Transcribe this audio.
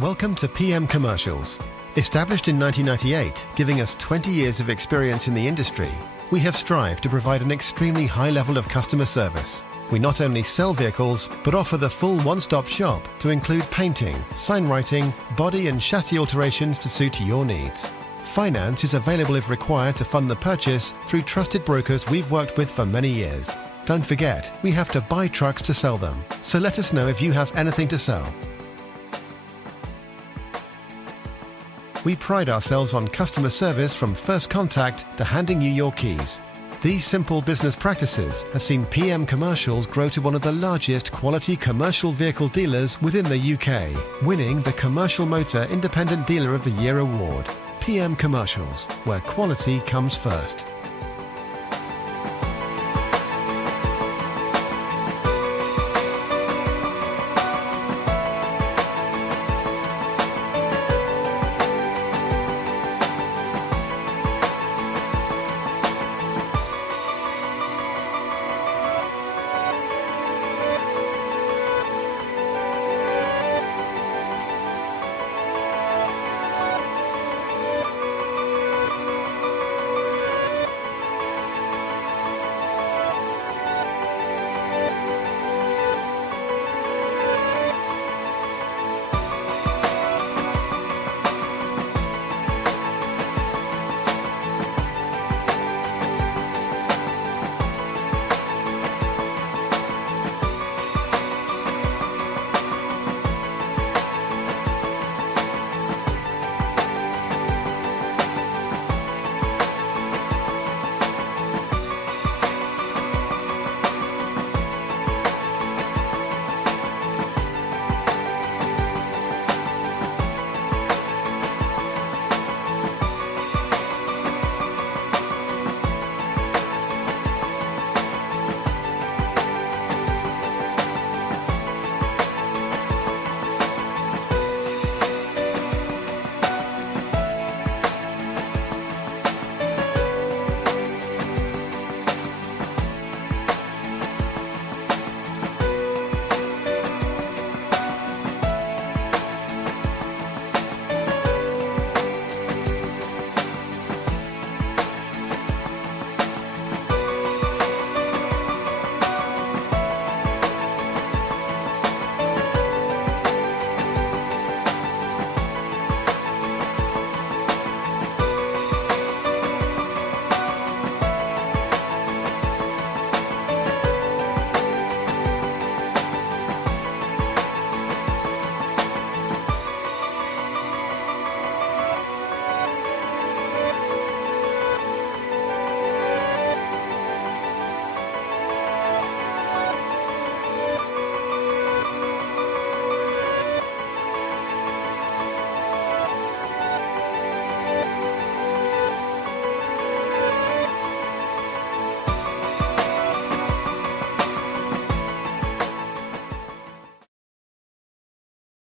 Welcome to PM Commercials. Established in 1998, giving us 20 years of experience in the industry, we have strived to provide an extremely high level of customer service. We not only sell vehicles, but offer the full one-stop shop to include painting, sign writing, body and chassis alterations to suit your needs. Finance is available if required to fund the purchase through trusted brokers we've worked with for many years. Don't forget, we have to buy trucks to sell them, so let us know if you have anything to sell. We pride ourselves on customer service from first contact to handing you your keys. These simple business practices have seen PM Commercials grow to one of the largest quality commercial vehicle dealers within the UK, winning the Commercial Motor Independent Dealer of the Year award. PM Commercials, where quality comes first.